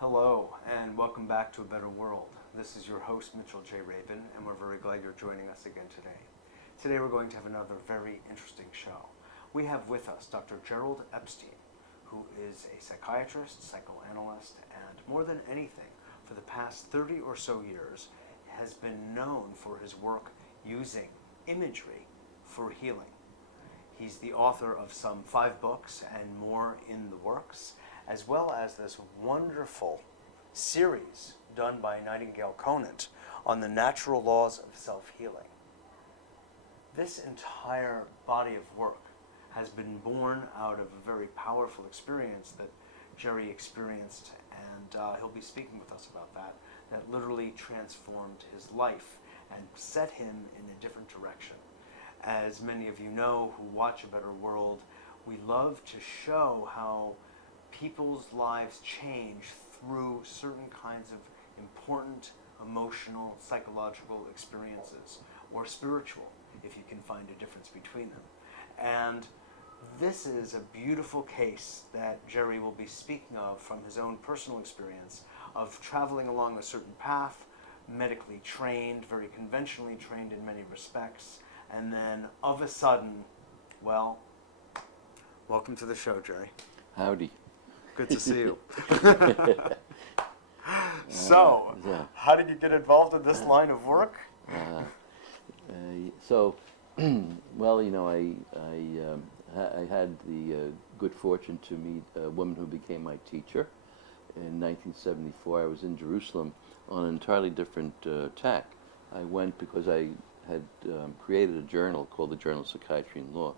Hello, and welcome back to A Better World. This is your host, Mitchell J. Rabin, and we're very glad you're joining us again today. Today we're going to have another very interesting show. We have with us Dr. Gerald Epstein, who is a psychiatrist, psychoanalyst, and more than anything, for the past 30 or so years, has been known for his work using imagery for healing. He's the author of some 5 books and more in the works, as well as this wonderful series done by Nightingale Conant on the natural laws of self-healing. This entire body of work has been born out of a very powerful experience that Jerry experienced, and he'll be speaking with us about that literally transformed his life and set him in a different direction. As many of you know who watch A Better World, we love to show how people's lives change through certain kinds of important emotional, psychological experiences, or spiritual, if you can find a difference between them. And this is a beautiful case that Jerry will be speaking of from his own personal experience of traveling along a certain path, medically trained, very conventionally trained in many respects, and then of a sudden, well, welcome to the show, Jerry. Howdy. Good to see you. So, how did you get involved in this line of work? Well, you know, I had the good fortune to meet a woman who became my teacher. In 1974, I was in Jerusalem on an entirely different tack. I went because I had created a journal called the Journal of Psychiatry and Law,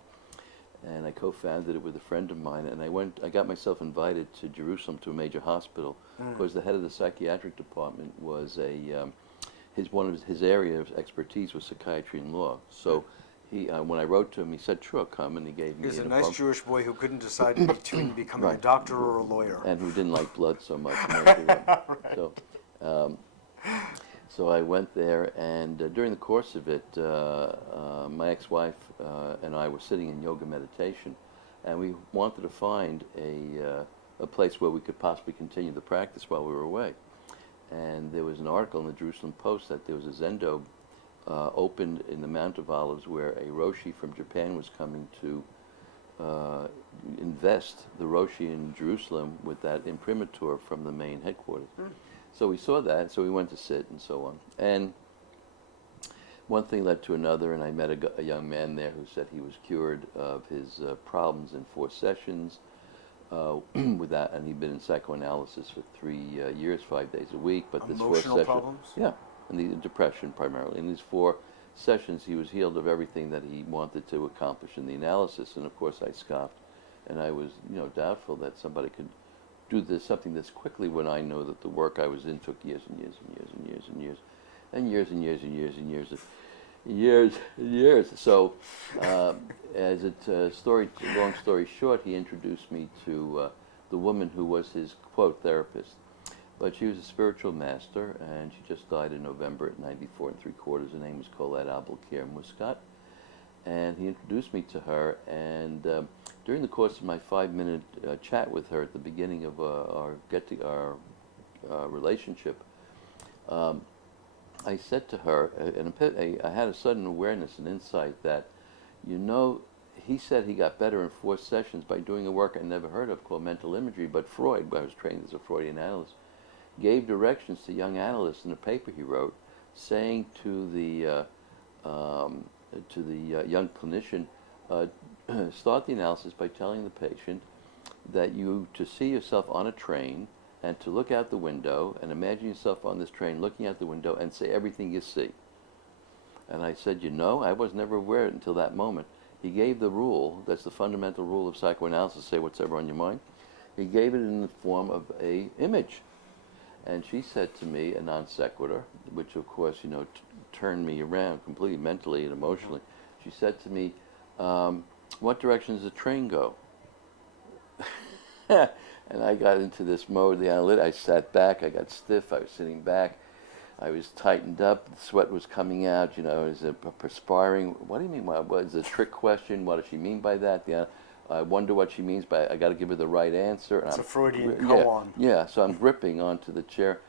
and I co-founded it with a friend of mine, and I got myself invited to Jerusalem to a major hospital because the head of the psychiatric department was one of his area of expertise was psychiatry and law. So when I wrote to him, he said, "Sure, come," and he gave me. He was a nice Jewish boy who couldn't decide between becoming a doctor or a lawyer, and who didn't like blood so much. Right. So I went there, and during the course of it, my ex-wife and I were sitting in yoga meditation, and we wanted to find a place where we could possibly continue the practice while we were away. And there was an article in the Jerusalem Post that there was a zendo opened in the Mount of Olives where a Roshi from Japan was coming to invest the Roshi in Jerusalem with that imprimatur from the main headquarters. So we saw that, so we went to sit and so on. And one thing led to another, and I met a young man there who said he was cured of his problems in 4 sessions with that, and he'd been in psychoanalysis for 3 years, 5 days a week. But this 4th session, problems? yeah, and the depression primarily. In these 4 sessions, he was healed of everything that he wanted to accomplish in the analysis. And of course, I scoffed, and I was, doubtful that somebody could do something this quickly when I know that the work I was in took years and years and years and years and years and years and years and years and years and years and years. So, as long story short, he introduced me to the woman who was his quote therapist. But she was a spiritual master, and she just died in November at 94 3/4. Her name was Colette Abelkir Muscat. And he introduced me to her, and during the course of my 5-minute chat with her at the beginning of our relationship, I said to her, and I had a sudden awareness and insight that, he said he got better in 4 sessions by doing a work I never heard of called mental imagery, but Freud, I was trained as a Freudian analyst, gave directions to young analysts in a paper he wrote, saying to the young clinician, start the analysis by telling the patient that to see yourself on a train and to look out the window and imagine yourself on this train looking out the window and say everything you see. And I said, I was never aware until that moment. He gave the rule, that's the fundamental rule of psychoanalysis, say whatever on your mind. He gave it in the form of a image. And she said to me, a non sequitur, which of course, turned me around completely mentally and emotionally. She said to me, what direction does the train go? And I got into this mode, the analytic. I sat back, I got stiff, I was sitting back, I was tightened up, the sweat was coming out, I was perspiring. What do you mean? What is a trick question? What does she mean by that? I wonder what she means by I got to give her the right answer. And It's a Freudian yeah, koan. yeah. So I'm gripping onto the chair,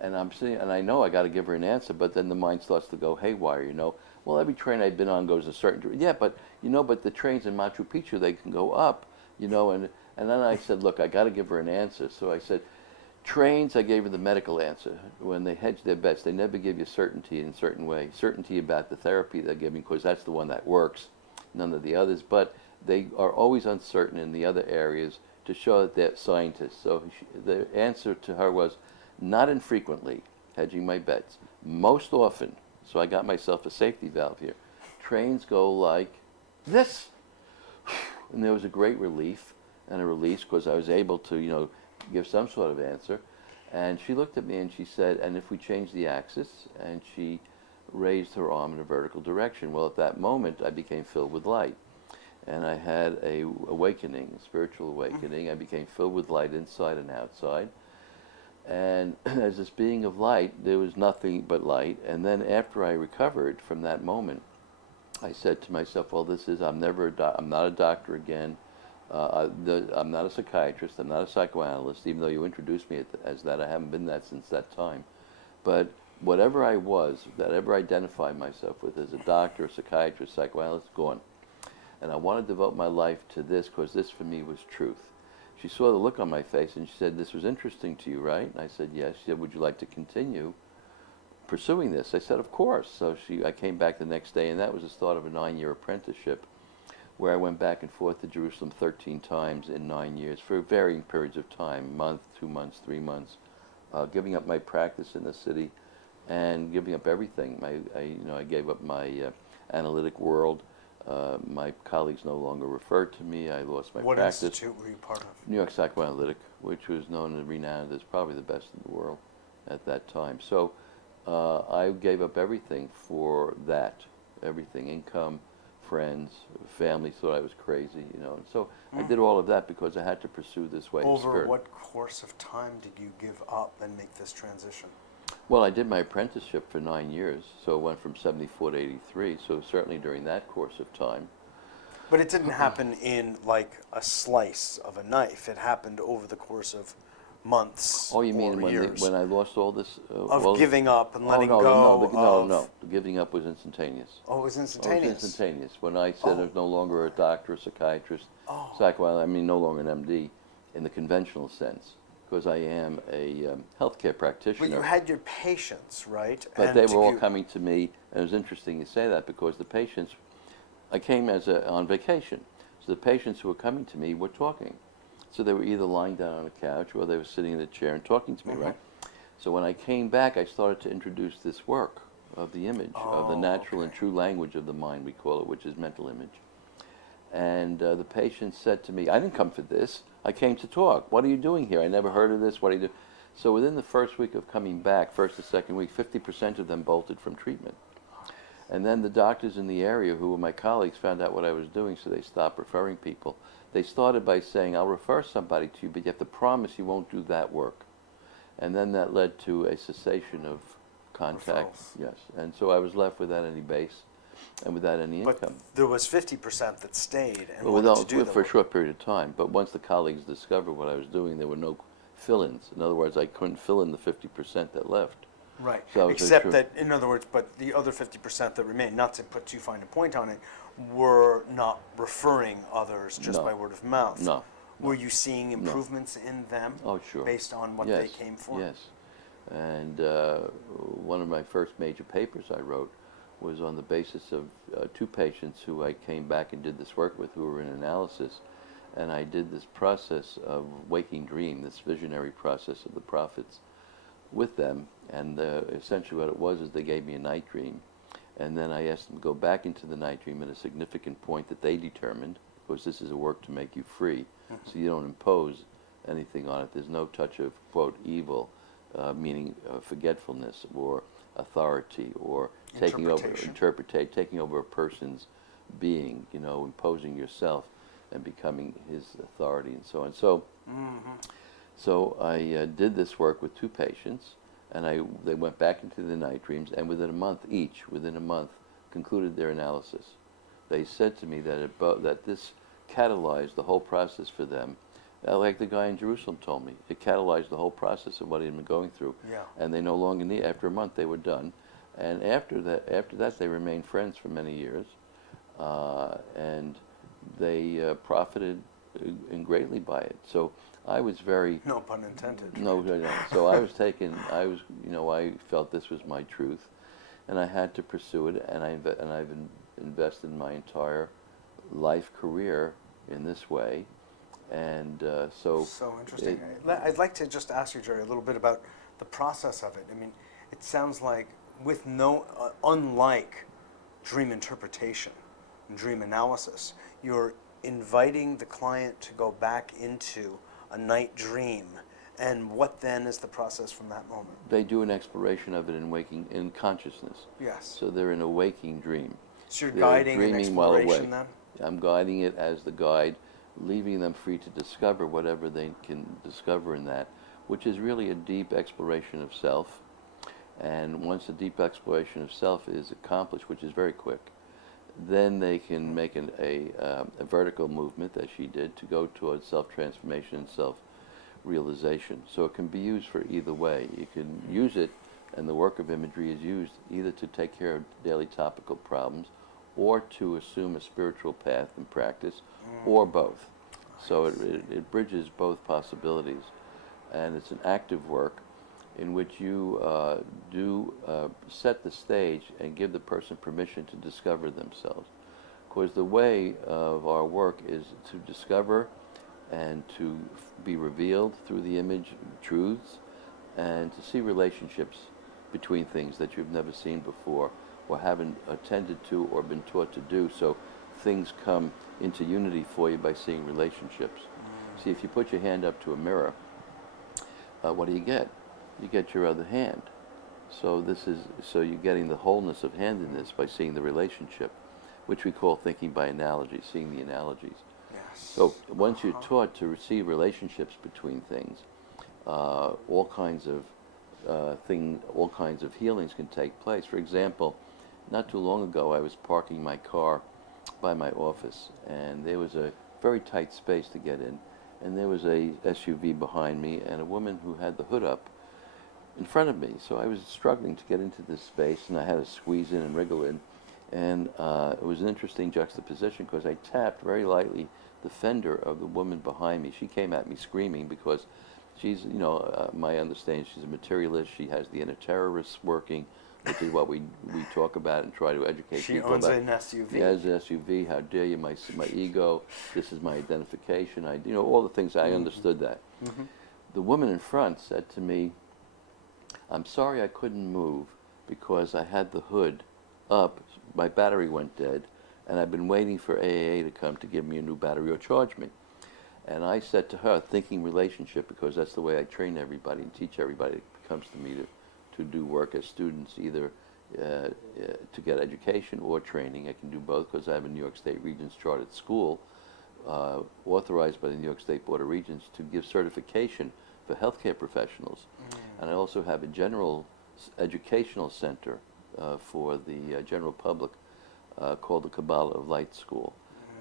and I'm sitting, and I know I got to give her an answer, but then the mind starts to go haywire. Well, every train I've been on goes a certain direction. Yeah, but but the trains in Machu Picchu, they can go up. And then I said, look, I got to give her an answer. So I said, trains, I gave her the medical answer. When they hedge their bets, they never give you certainty in a certain way. Certainty about the therapy they're giving, because that's the one that works, none of the others. But they are always uncertain in the other areas to show that they're scientists. So the answer to her was, not infrequently, hedging my bets. Most often, so I got myself a safety valve here, trains go like this. And there was a great relief and a release because I was able to, give some sort of answer. And she looked at me and she said, and if we change the axis, and she raised her arm in a vertical direction. Well, at that moment, I became filled with light. And I had a spiritual awakening. I became filled with light inside and outside. And as this being of light, there was nothing but light. And then after I recovered from that moment, I said to myself, well, I'm not a doctor again. I'm not a psychiatrist. I'm not a psychoanalyst, even though you introduced me as that. I haven't been that since that time. But whatever I was, that ever identified myself with as a doctor, a psychiatrist, psychoanalyst, gone. And I want to devote my life to this because this for me was truth. She saw the look on my face and she said, this was interesting to you, right? And I said, yes. She said, would you like to continue pursuing this? I said, of course. So I came back the next day, and that was the start of a 9-year apprenticeship where I went back and forth to Jerusalem 13 times in 9 years for varying periods of time, month, 2 months, 3 months, giving up my practice in the city and giving up everything. I gave up my analytic world. My colleagues no longer referred to me. I lost my What practice. What institute were you part of? New York Psychoanalytic, which was known and renowned as probably the best in the world at that time. So I gave up everything for that, everything, income, friends, family thought I was crazy, And so I did all of that because I had to pursue this way of spirit. Over what course of time did you give up and make this transition? Well, I did my apprenticeship for 9 years, so it went from 74 to 83, so certainly during that course of time. But it didn't happen in like a slice of a knife. It happened over the course of months. Oh, you mean or years when I lost all this? of giving up and letting no, go? No. The giving up was instantaneous. Oh, it was instantaneous. It was instantaneous. When I said I was no longer a doctor, a psychiatrist, psychoanalyst, no longer an MD in the conventional sense, because I am a healthcare practitioner. But you had your patients, right? But and they were all coming to me, and it was interesting you say that because the patients, I came on vacation, so the patients who were coming to me were talking. So they were either lying down on a couch or they were sitting in a chair and talking to me, right? So when I came back, I started to introduce this work of the image, of the natural and true language of the mind, we call it, which is mental image. And the patients said to me, I didn't come for this. I came to talk. What are you doing here? I never heard of this. What are you doing? So within the first week of coming back, first or second week, 50% of them bolted from treatment. And then the doctors in the area who were my colleagues found out what I was doing, so they stopped referring people. They started by saying, I'll refer somebody to you, but you have to promise you won't do that work. And then that led to a cessation of contact. Referrals. Yes. And so I was left without any base and without any income. But there was 50% that stayed and But wanted to do the for a work. short period of time. But once the colleagues discovered what I was doing, there were no fill-ins. In other words, I couldn't fill in the 50% that left. Right. So Except that, in other words, but the other 50% that remained, not to put too fine a point on it, were not referring others just No. by word of mouth. No. Were you seeing improvements in them? Oh, sure. Based on what Yes. they came for? Yes. And one of my first major papers I wrote was on the basis of 2 patients who I came back and did this work with who were in analysis. And I did this process of waking dream, this visionary process of the prophets with them. And essentially what it was is they gave me a night dream. And then I asked them to go back into the night dream at a significant point that they determined, because this is a work to make you free. So you don't impose anything on it. There's no touch of, quote, evil, meaning forgetfulness or authority or taking over a person's being, imposing yourself and becoming his authority and so on. So I did this work with 2 patients, and they went back into the night dreams, and within a month, concluded their analysis. They said to me that this catalyzed the whole process for them. Like the guy in Jerusalem told me, it catalyzed the whole process of what he had been going through. Yeah. And they no longer need, after a month they were done. And after that they remained friends for many years. And they profited greatly by it. So I was very... No pun intended. No. So I I felt this was my truth. And I had to pursue it, and I've invested my entire life career in this way. And so interesting. I'd like to just ask you, Jerry, a little bit about the process of it. I mean, it sounds like with unlike dream interpretation and dream analysis, you're inviting the client to go back into a night dream. And what then is the process from that moment? They do an exploration of it in consciousness. Yes. So they're in a waking dream. So you're They're guiding an dreaming while exploration awake. then? I'm guiding it as the guide, leaving them free to discover whatever they can discover in that, which is really a deep exploration of self. And once the deep exploration of self is accomplished, which is very quick, then they can make a vertical movement, as she did, to go towards self-transformation and self-realization. So it can be used for either way. You can use it, and the work of imagery is used either to take care of daily topical problems or to assume a spiritual path in practice, or both. So it bridges both possibilities. And it's an active work in which you set the stage and give the person permission to discover themselves. Because the way of our work is to discover and to be revealed through the image truths, and to see relationships between things that you've never seen before or haven't attended to or been taught to do. So things come into unity for you by seeing relationships. See, if you put your hand up to a mirror, what do you get? You get your other hand. So you're getting the wholeness of handedness by seeing the relationship, which we call thinking by analogy, seeing the analogies. Yes. So once you're taught to receive relationships between things, all kinds of healings can take place. For example, not too long ago, I was parking my car by my office, and there was a very tight space to get in, and there was a SUV behind me and a woman who had the hood up in front of me. So I was struggling to get into this space, and I had to squeeze in and wriggle in. And it was an interesting juxtaposition because I tapped very lightly the fender of the woman behind me. She came at me screaming because she's, my understanding, she's a materialist. She has the inner terrorists working, which is what we talk about and try to educate people about. She owns an SUV. She has an SUV. How dare you? My ego. This is my identification. All the things. I understood that. Mm-hmm. The woman in front said to me, "I'm sorry I couldn't move because I had the hood up. My battery went dead, and I've been waiting for AAA to come to give me a new battery or charge me." And I said to her, thinking relationship, because that's the way I train everybody and teach everybody that comes to me to do work as students, either to get education or training. I can do both because I have a New York State Regents chartered school authorized by the New York State Board of Regents to give certification for healthcare professionals. And I also have a general educational center for the general public called the Kabbalah of Light School.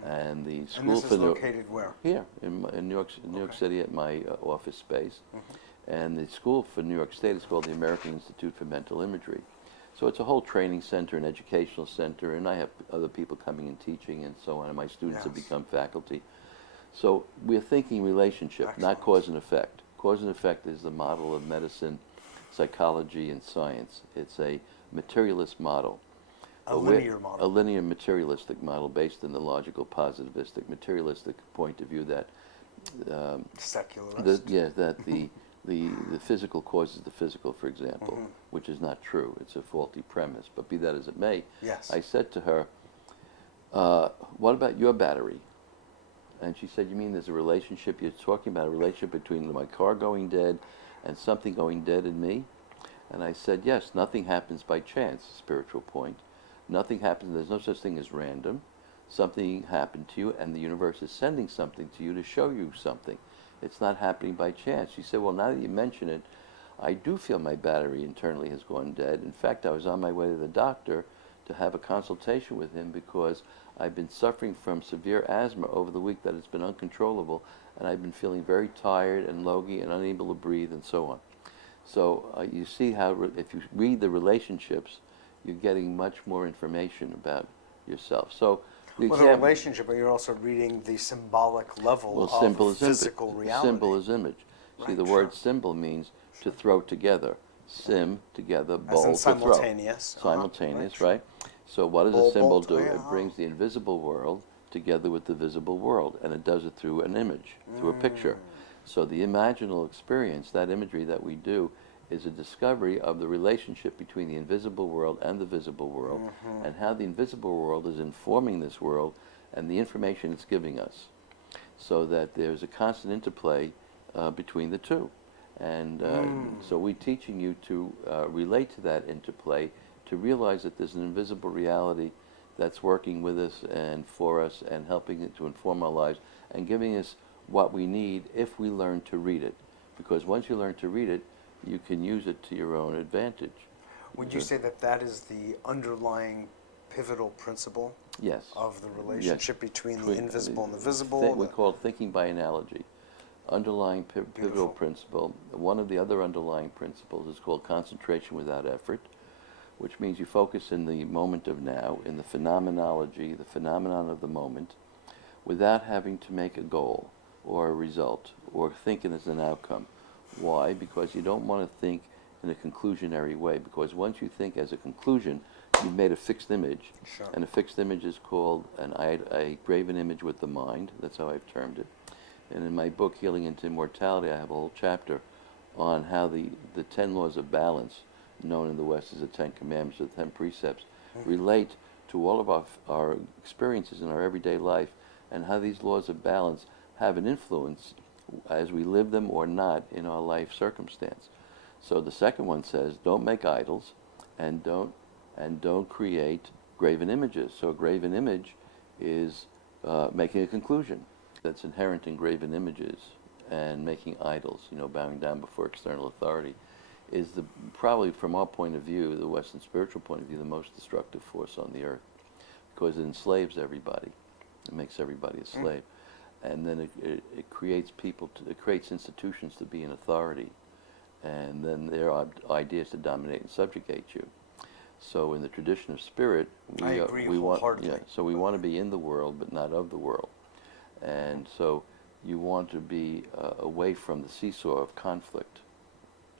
And the school... And this is located where? Here, in New York City at my office space. And the school for New York State is called the American Institute for Mental Imagery. So it's a whole training center, an educational center, and I have other people coming and teaching and so on, and my students have become faculty. So we're thinking relationship, not cause and effect. Cause and effect is the model of medicine, psychology, and science. It's a materialist model. A linear model. A linear materialistic model based on the logical, positivistic, materialistic point of view that... secularist. The physical causes the physical, for example, which is not true. It's a faulty premise. But be that as it may, Yes. I said to her, what about your battery? And she said, you mean there's a relationship? You're talking about a relationship between my car going dead and something going dead in me? And I said, yes, nothing happens by chance, spiritual point. Nothing happens, there's no such thing as random. Something happened to you, and the universe is sending something to you to show you something. It's not happening by chance. She said, well, now that you mention it, I do feel my battery internally has gone dead. In fact, I was on my way to the doctor to have a consultation with him because I've been suffering from severe asthma over the week that it's been uncontrollable, and I've been feeling very tired and logy and unable to breathe and so on. So you see how if you read the relationships, you're getting much more information about yourself. So the relationship, but you're also reading the symbolic level of physical reality. Symbol is image. See, the word symbol means to throw together. Sim, together, bowl, to throw. Simultaneous. Simultaneous, right? So what does a symbol do? It brings the invisible world together with the visible world, and it does it through an image, through a picture. So the imaginal experience, that imagery that we do, is a discovery of the relationship between the invisible world and the visible world, and how the invisible world is informing this world and the information it's giving us, so that there's a constant interplay between the two. And so we're teaching you to relate to that interplay, to realize that there's an invisible reality that's working with us and for us and helping it to inform our lives and giving us what we need if we learn to read it. Because once you learn to read it, you can use it to your own advantage. Would you say that that is the underlying pivotal principle of the relationship between the invisible and the visible? We call it thinking by analogy. Underlying pivotal principle. One of the other underlying principles is called concentration without effort, which means you focus in the moment of now, in the phenomenology, the phenomenon of the moment, without having to make a goal or a result or think it as an outcome. Why? Because you don't want to think in a conclusionary way, because once you think as a conclusion, you've made a fixed image. And a fixed image is called a graven image with the mind. That's how I've termed it. And in my book, Healing into Immortality, I have a whole chapter on how the 10 laws of balance, known in the West as the 10 commandments or the 10 precepts, relate to all of our experiences in our everyday life, and how these laws of balance have an influence as we live them or not in our life circumstance. So the second one says, don't make idols and don't create graven images. So a graven image is making a conclusion. That's inherent in graven images and making idols, bowing down before external authority, is probably from our point of view, the Western spiritual point of view, the most destructive force on the earth, because it enslaves everybody. It makes everybody a slave. And then it creates it creates institutions to be in authority, and then there are ideas to dominate and subjugate you. So in the tradition of spirit, we want to be in the world but not of the world. And so you want to be away from the seesaw of conflict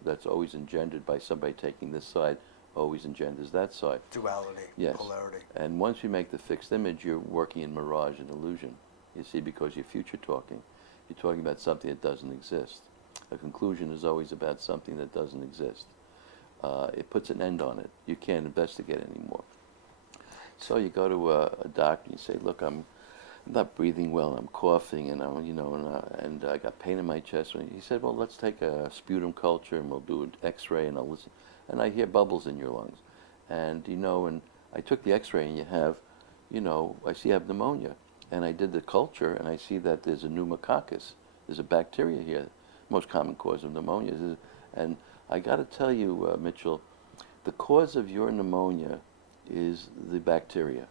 that's always engendered by somebody taking this side, always engenders that side. Duality, polarity. And once you make the fixed image, you're working in mirage and illusion. You see, because you're future talking. You're talking about something that doesn't exist. A conclusion is always about something that doesn't exist. It puts an end on it. You can't investigate anymore. So you go to a doctor and you say, look, I'm not breathing well, I'm coughing, and and I got pain in my chest. And he said, well, let's take a sputum culture and we'll do an X-ray, and I'll listen. And I hear bubbles in your lungs, and and I took the X-ray, and you have, I see you have pneumonia, and I did the culture, and I see that there's a pneumococcus. There's a bacteria here, most common cause of pneumonia. And I got to tell you, Mitchell, the cause of your pneumonia is the bacteria.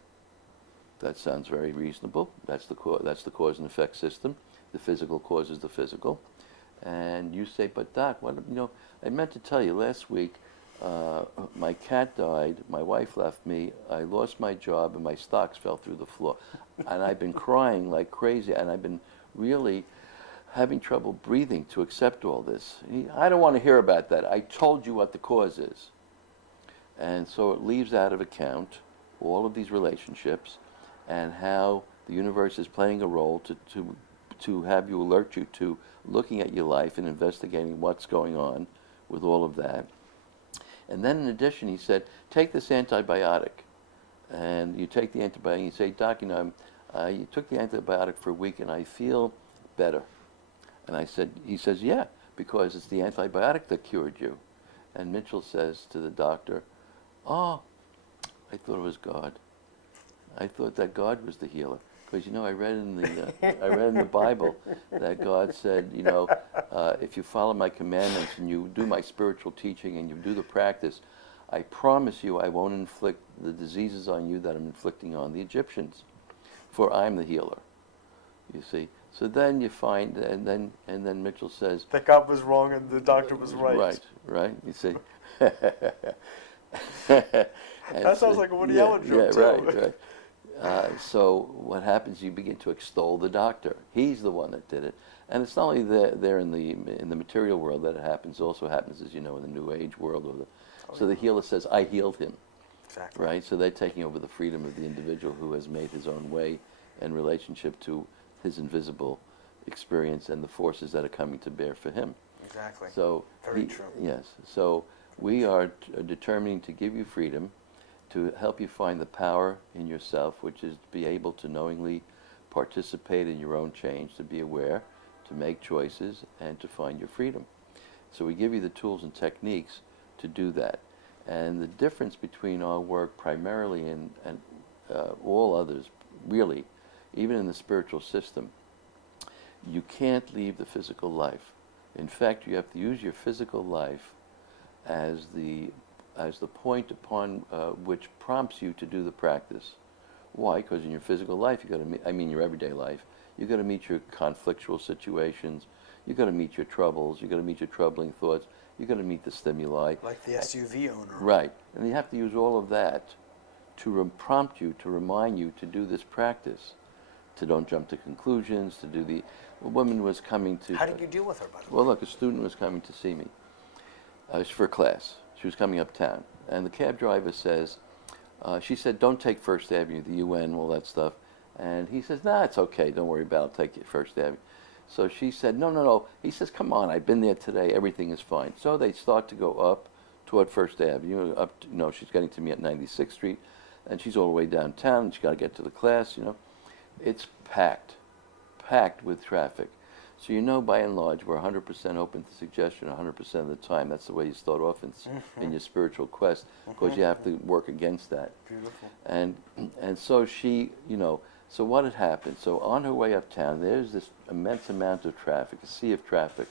That sounds very reasonable. That's the cause and effect system. The physical causes the physical. And you say, but Doc, I meant to tell you last week, my cat died, my wife left me, I lost my job, and my stocks fell through the floor. And I've been crying like crazy, and I've been really having trouble breathing to accept all this. I don't want to hear about that. I told you what the cause is. And so it leaves out of account all of these relationships, and how the universe is playing a role to have you alert you to looking at your life and investigating what's going on with all of that. And then in addition, he said, take this antibiotic. And you take the antibiotic and you say, Doc, you took the antibiotic for a week and I feel better. And he says, yeah, because it's the antibiotic that cured you. And Mitchell says to the doctor, oh, I thought it was God. I thought that God was the healer, because I read in the Bible that God said, if you follow my commandments and you do my spiritual teaching and you do the practice, I promise you I won't inflict the diseases on you that I'm inflicting on the Egyptians, for I'm the healer. You see? So then you find, and then Mitchell says, that God was wrong and the doctor was right. Right, right. You see? That sounds like a Woody Allen joke, too. Right, right. So what happens? You begin to extol the doctor. He's the one that did it, and it's not only there in the material world that it happens. It also happens, as you know, in the New Age world. The healer says, "I healed him." Exactly. Right. So they're taking over the freedom of the individual who has made his own way in relationship to his invisible experience and the forces that are coming to bear for him. Exactly. So very true. Yes. So we are determining to give you freedom, to help you find the power in yourself, which is to be able to knowingly participate in your own change, to be aware, to make choices, and to find your freedom. So we give you the tools and techniques to do that. And the difference between our work primarily and all others, really, even in the spiritual system, you can't leave the physical life. In fact, you have to use your physical life as the point upon which prompts you to do the practice. Why? Because in your physical life, you got to meet, your everyday life, you got to meet your conflictual situations, you got to meet your troubles, you got to meet your troubling thoughts, you got to meet the stimuli. Like the SUV owner. Right, and you have to use all of that to prompt you, to remind you to do this practice, to don't jump to conclusions, to do the. A woman was coming to. How did you deal with her, by the way? Well, look, a student was coming to see me. It was for class. She was coming uptown, and the cab driver says, she said, "Don't take First Avenue, the UN, all that stuff." And he says, "Nah, it's okay. Don't worry about it. I'll take you First Avenue." So she said, "No, no, no." He says, "Come on, I've been there today. Everything is fine." So they start to go up toward First Avenue. She's getting to me at 96th Street, and she's all the way downtown. And she's got to get to the class. It's packed with traffic. So by and large, we're 100% open to suggestion 100% of the time. That's the way you start off in your spiritual quest, because you have to work against that. Beautiful. And so she, so what had happened? So on her way uptown, there's this immense amount of traffic, a sea of traffic.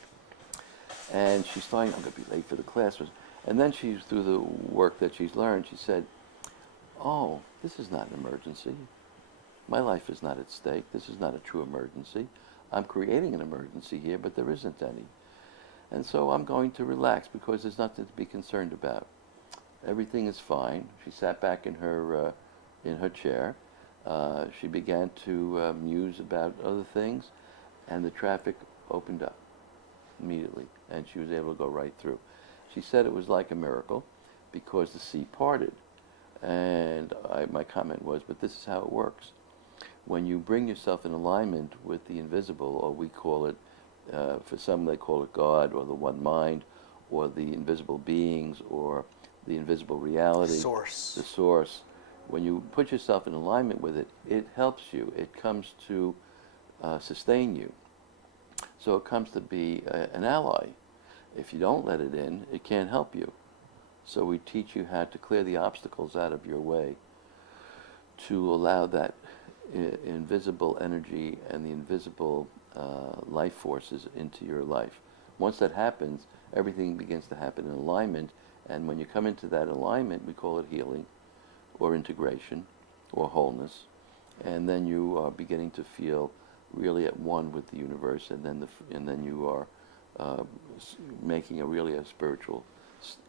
And she's thinking, I'm going to be late for the class. And then through the work that she's learned, she said, "Oh, this is not an emergency. My life is not at stake. This is not a true emergency. I'm creating an emergency here, but there isn't any. And so I'm going to relax because there's nothing to be concerned about. Everything is fine." She sat back in her chair. She began to muse about other things, and the traffic opened up immediately, and she was able to go right through. She said it was like a miracle because the sea parted. And my comment was, but this is how it works. When you bring yourself in alignment with the invisible, or we call it, for some they call it God, or the one mind, or the invisible beings, or the invisible reality. The source. When you put yourself in alignment with it, it helps you. It comes to sustain you. So it comes to be an ally. If you don't let it in, it can't help you. So we teach you how to clear the obstacles out of your way, to allow that invisible energy and the invisible life forces into your life. Once that happens, everything begins to happen in alignment, and when you come into that alignment, we call it healing, or integration, or wholeness, and then you are beginning to feel really at one with the universe, and then you are making a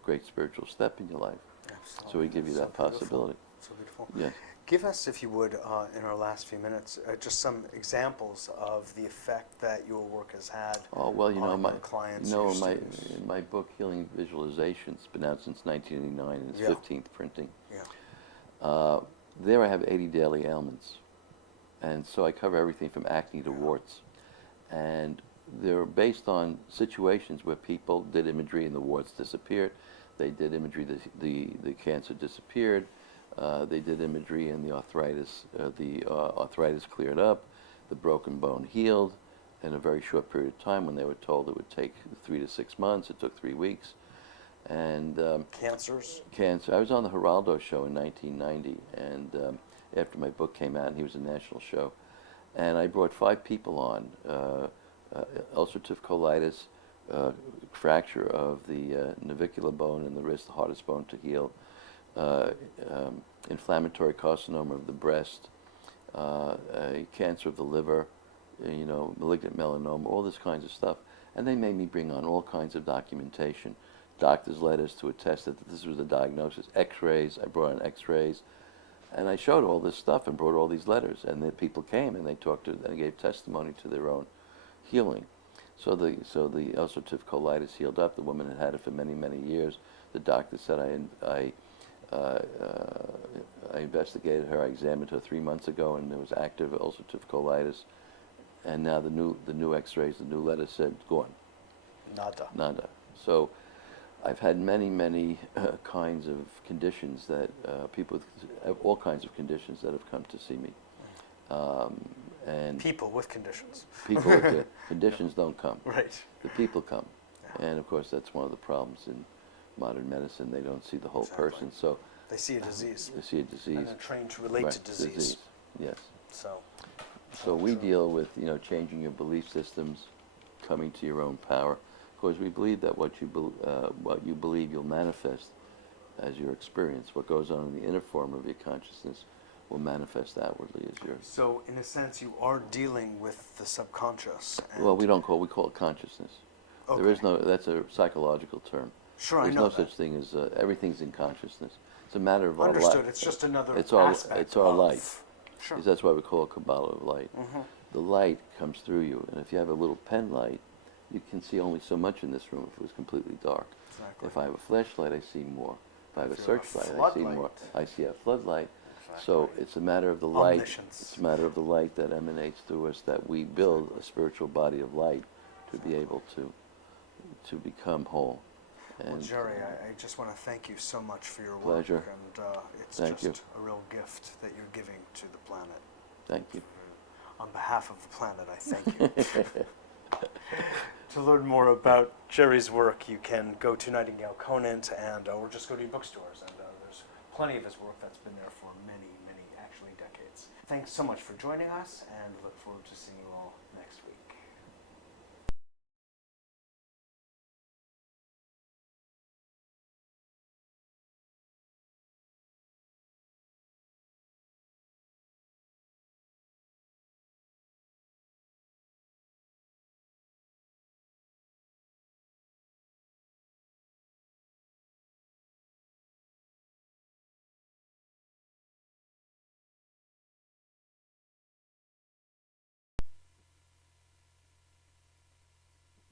great spiritual step in your life. Absolutely. So we give you that possibility. So beautiful. Yes. Give us, if you would, in our last few minutes, just some examples of the effect that your work has had on my clients. In my book, Healing Visualization, it's been out since 1989, and it's 15th printing. Yeah. There I have 80 daily ailments. And so I cover everything from acne to warts. And they're based on situations where people did imagery and the warts disappeared. They did imagery, the cancer disappeared. They did imagery and the arthritis cleared up. The broken bone healed in a very short period of time. When they were told it would take 3 to 6 months, it took 3 weeks. And cancers? Cancer. I was on the Geraldo show in 1990, and after my book came out, and he was a national show. And I brought 5 people on, ulcerative colitis, fracture of the navicular bone in the wrist, the hardest bone to heal, uh, inflammatory carcinoma of the breast, a cancer of the liver, malignant melanoma, all this kinds of stuff. And they made me bring on all kinds of documentation, doctor's letters to attest that this was a diagnosis, x-rays, I brought in x-rays, and I showed all this stuff and brought all these letters, and the people came and they talked to, and gave testimony to their own healing. So the ulcerative colitis healed up. The woman had had it for many, many years. The doctor said I investigated her. I examined her 3 months ago, and there was active ulcerative colitis. And now the new X-rays, the new letter said gone. Nada. So I've had many kinds of conditions that people have all kinds of conditions that have come to see me. And people with conditions. People with the conditions don't come. Right. The people come. Yeah. And of course that's one of the problems in modern medicine. They don't see the whole Exactly. person. So they see a disease. They see a disease. And they're trained to relate right, to disease. Yes. So we deal with changing your belief systems, coming to your own power. Of course, we believe that what you believe you'll manifest as your experience. What goes on in the inner form of your consciousness will manifest outwardly as your. So in a sense, you are dealing with the subconscious. And Well, we call it consciousness. Okay. There is no. That's a psychological term. Sure, There's I know no that. such thing as everything's in consciousness. It's a matter of our life. Understood. It's just another It's aspect our of light. Sure. Because that's why we call it Kabbalah of light. Mhm. The light comes through you, and if you have a little pen light, you can see only so much in this room if it was completely dark. Exactly. If I have a flashlight, I see more. If I have a If you have a searchlight, I see more. floodlight. I see a floodlight. Exactly. So it's a matter of the light. Omniscience. It's a matter of the light that emanates through us that we build a spiritual body of light to be able to become whole. Well, And, Jerry, I just want to thank you so much for your Pleasure. work, and it's Thank just you. a real gift that you're giving to the planet. Thank you. On behalf of the planet, I thank you. To learn more about Jerry's work, you can go to Nightingale Conant, or just go to your bookstores, and there's plenty of his work that's been there for many, actually decades. Thanks so much for joining us, and look forward to seeing you all next week.